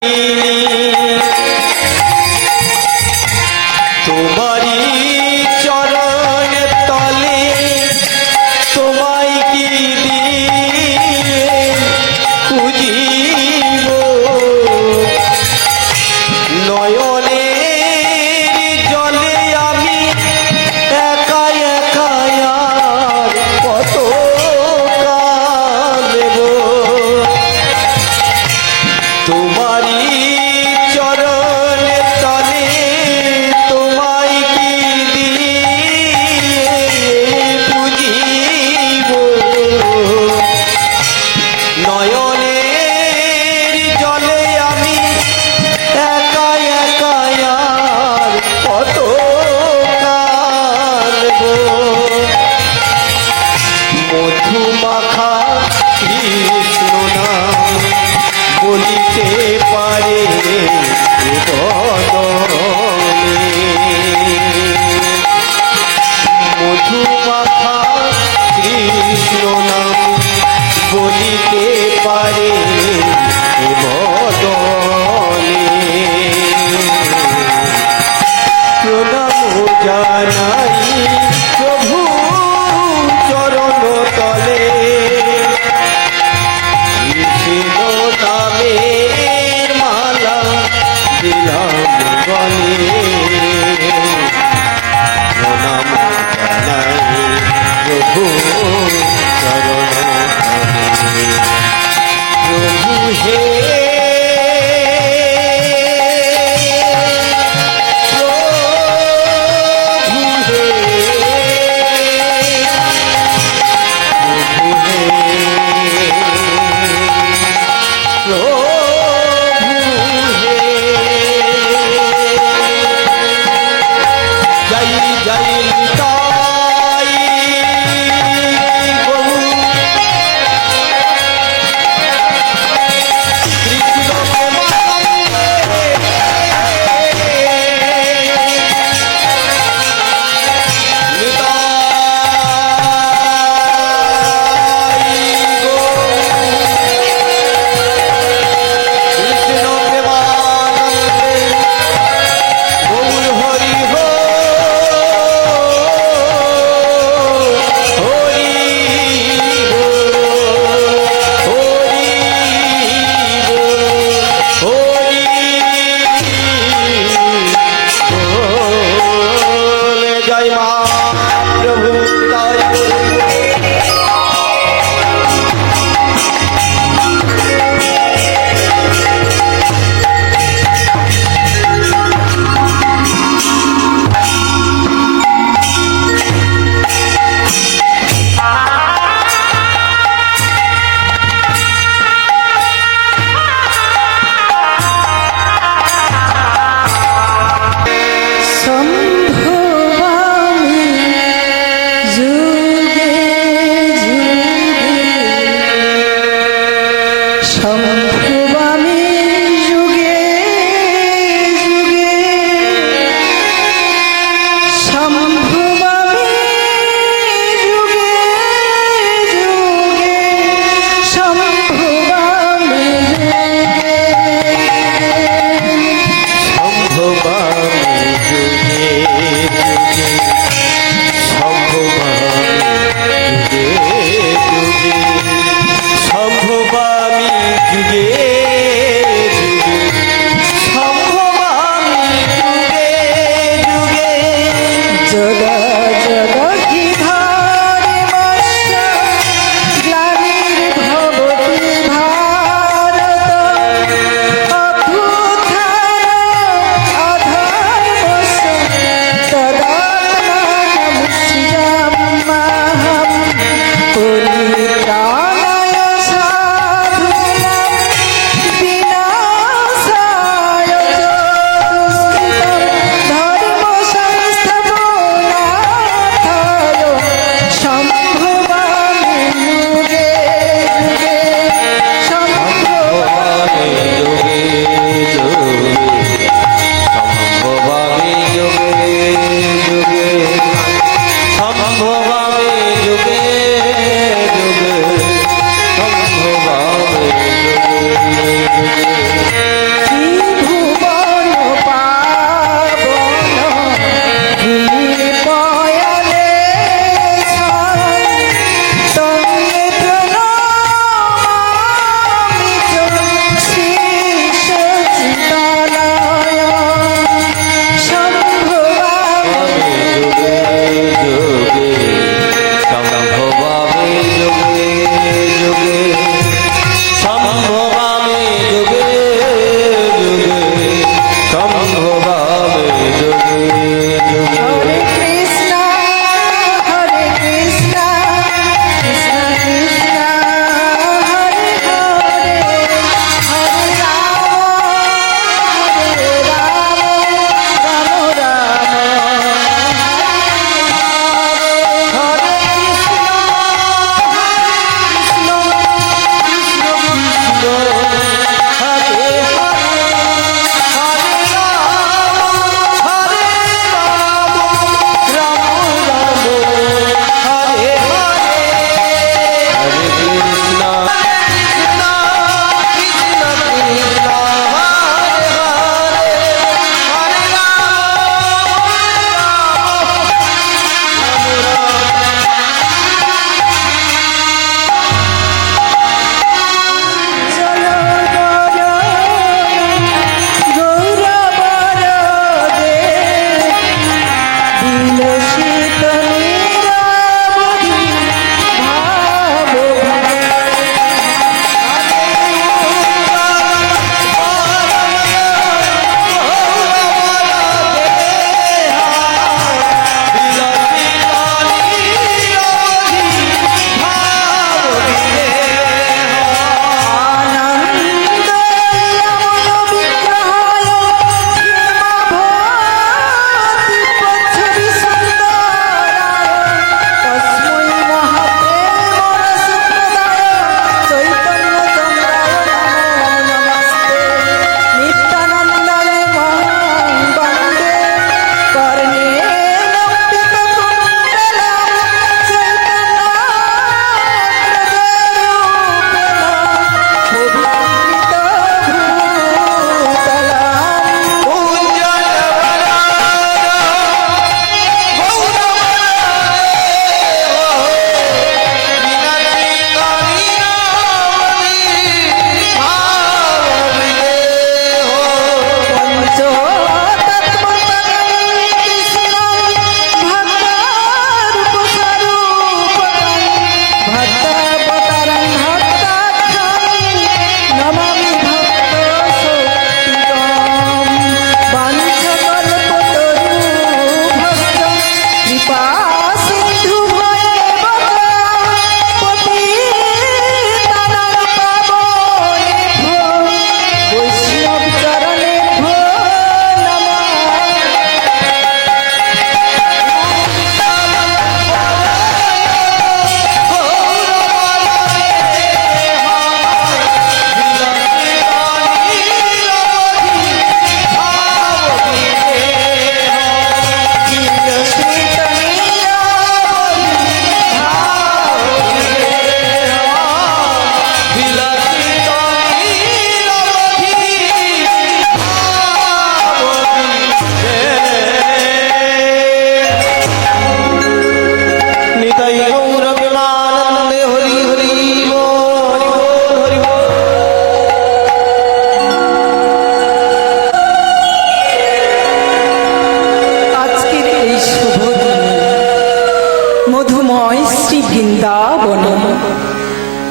जय जय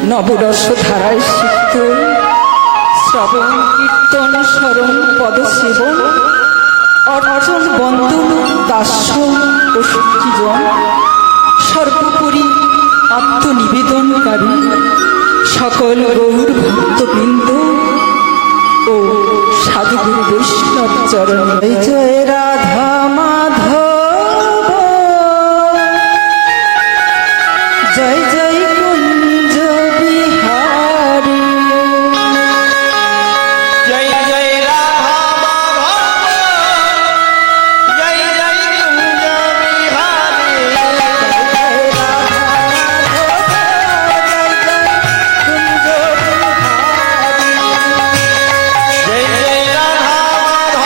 নবরস ধারায় সিক্ত শ্রবণ কীর্তন স্মরণ পদসেবন অর্চন বন্দন দাস্য ও সখীজন সর্বোপরি আত্মনিবেদনকারী সকল গৌর ভক্তবৃন্দ ও সাধুগুরু বৈষ্ণব চরণ। জয় রাধা মাধব, জয় জয় কুঞ্জ বিহারী, জয় জয় রাধা মাধব, জয় জয় কুঞ্জ বিহারী, জয় রাধা মাধব, জয় জয় কুঞ্জ বিহারী, জয় জয় রাধা মাধব,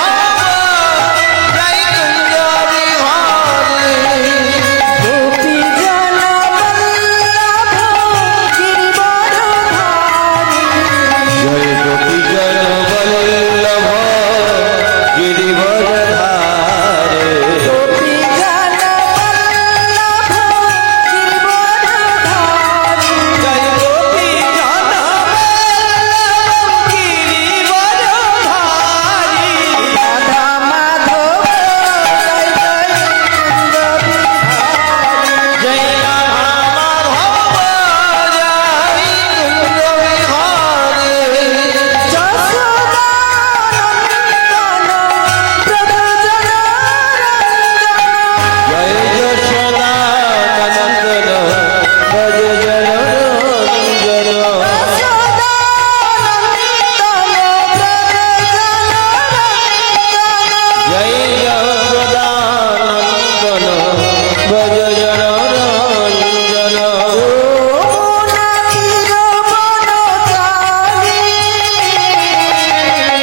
জয় কুঞ্জ বিহারী, গোপী জন বল্লভ গিরিবরধারী, জয় গোপী জন বল্লভ গিরিবরধারে, গোপী জন বল্লভ গিরিবরধারী, জয় গোপী জন বল্লভ গিরিবরধারী, রাধা মাধব, জয় জয় কুঞ্জ বিহারী, জয় রাধা মাধব, জয় কুঞ্জ বিহারী, যশোদানন্দন প্রভু জন জয় যশোদানন্দন ভজ জন রঞ্জন, জয়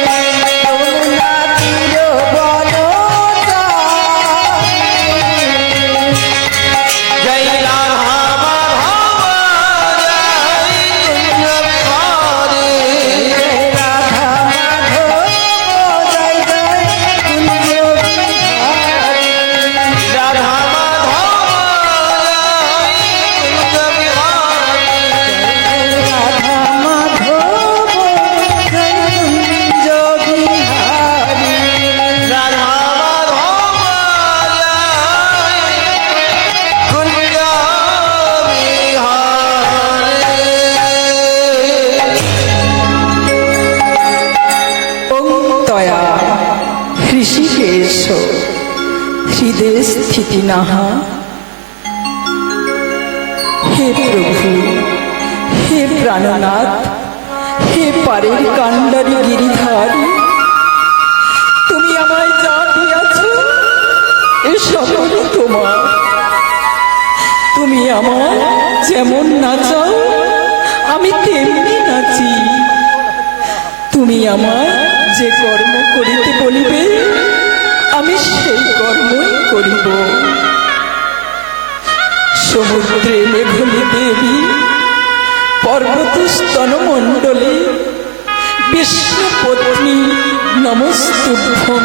রাধা মাধব, জয় কুঞ্জ বিহারী, রাধা মাধব, জয় কুঞ্জ বিহারী, রাধা মাধব, কুঞ্জ তয়া হৃষিকেশ হৃদে স্থিতি নাহা। হে প্রভু, হে প্রাণনাথ, হে পারের কাণ্ডারি গিরিধারী, তুমি আমায় যা দিয়াছ এ সকলই তোমার। তুমি আমায় যেমন নাচাও আমি তেমনি নাচি। তুমি আমায় যে কর্ম করিতে বলিবে আমি সেই কর্মই করিব। সমুদ্রে মেঘলি দেবী, পর্বত স্তনমণ্ডলে বিষ্ণু পত্নী নমস্তুভ্যং,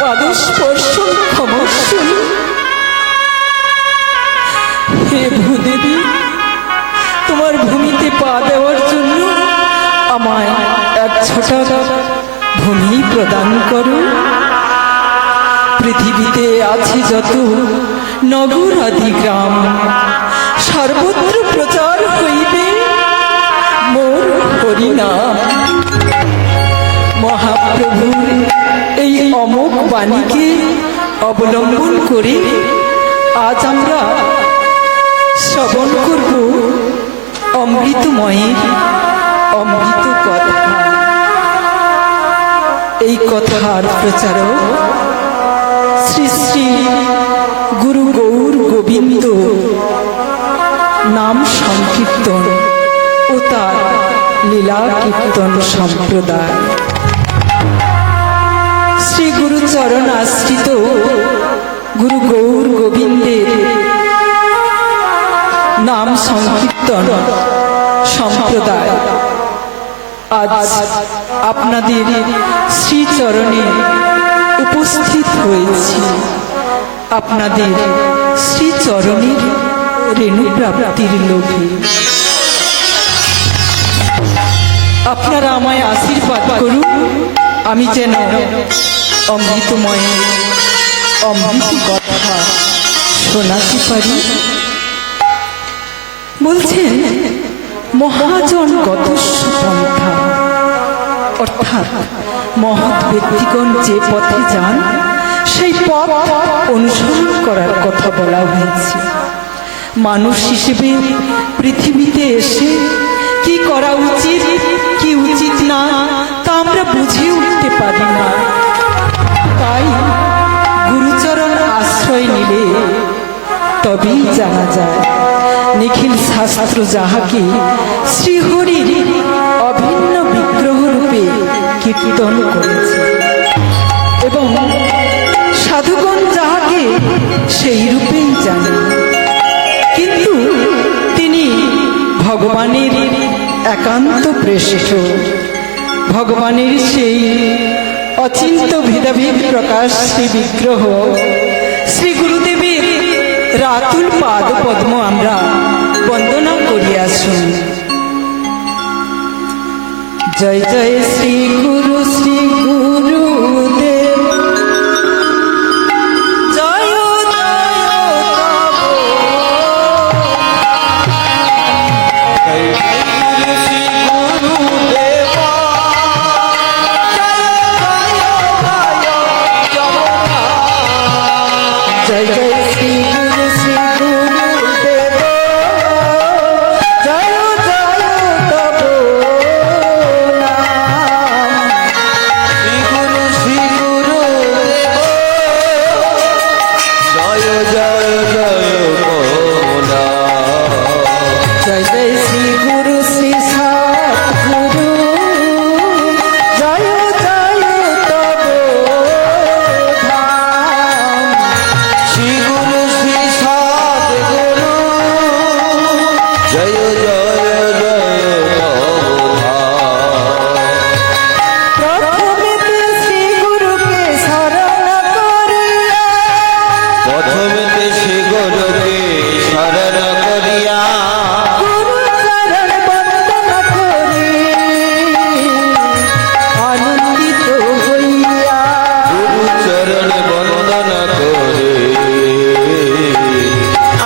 পাদস্পর্শন ক্ষমস্বী। হে ভূদেবী, তোমার ভূমিতে পা দেওয়ার জন্য আমায় এক ছোটা ভূমি প্রদান করো। পৃথিবীতে আছে যত নগর আদি গ্রাম, সর্বত্র প্রচার হইবে মোর হরিনাম। মহাপ্রভুর এই অমোঘ বাণীকে অবলম্বন করে আজ আমরা শ্রবণ করব অমৃতময়ের অমৃত কথা। এই কথার প্রচারক শ্রী শ্রী গুরু গৌর গোবিন্দ নাম সংকীর্তন ও তার লীলা কীর্তন সম্প্রদায়। শ্রী গুরুচরণ আশ্রিত গুরু গৌর গোবিন্দের নাম সংকীর্তন সম্প্রদায় আজ আপনাদের শ্রীচরণে উপস্থিত হয়েছি। আপনাদের শ্রীচরণের রেণু প্রাপ্তির লোভে আপনারা আমায় আশীর্বাদ করুন, আমি যেন অমৃতময় অমৃত কথা শোনাতে পারি। বলছেন মহাজন গতস্য পন্থা, অর্থাৎ মহৎ ব্যক্তিগণ যে পথে যান সেই পথ অনুসরণ করার কথা বলা হয়েছে। মানুষ হিসেবে পৃথিবীতে এসে কি করা উচিত কি উচিত না তা আমরা বুঝে উঠতে পারি না। তাই গুরুচরণ আশ্রয় নিলে তবেই জানা যায় নিখিল শাস্ত্র যাহাকে শ্রীহরির অভিন্ন বিগ্রহ রূপে কীর্তন করেছে এবং সাধুগণ যাহাকে সেই রূপেই জানেন। কিন্তু তিনি ভগবানের একান্ত প্রেষ্ঠ, ভগবানের সেই অচিন্ত ভেদাভেদ প্রকাশ শ্রী বিগ্রহ শ্রী গুরুদেবের রাতুল পাদ পদ্ম আমরা বন্দনা করিয়া শুনি। জয় জয় শ্রী গুরুদেব, জয় জয় জয় শ্রী গুরুদেব, জয় জয় তব নাম। শ্রী গুরু জয় জয় জয় মোনা। জয় জয় শ্রী গুরু শ্রী সদ্গুরু, জয় জয় তব ধাম। শ্রী গুরু শ্রী সদ্গুরু জয় জয় জয় প্রথমেতে শ্রী গুরুকে শরণ করিয়া, প্রথমেতে শ্রী গুরুকে শরণ করিয়া গুরু চরণ বন্দন করি আনন্দিত হইয়া। গুরু চরণ বন্দন করে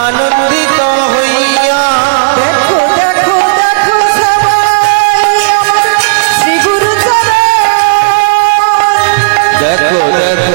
আনন্দিত হইয়া। দেখো দেখো দেখো সবাই আমার শ্রী গুরু চরণ, দেখো দেখো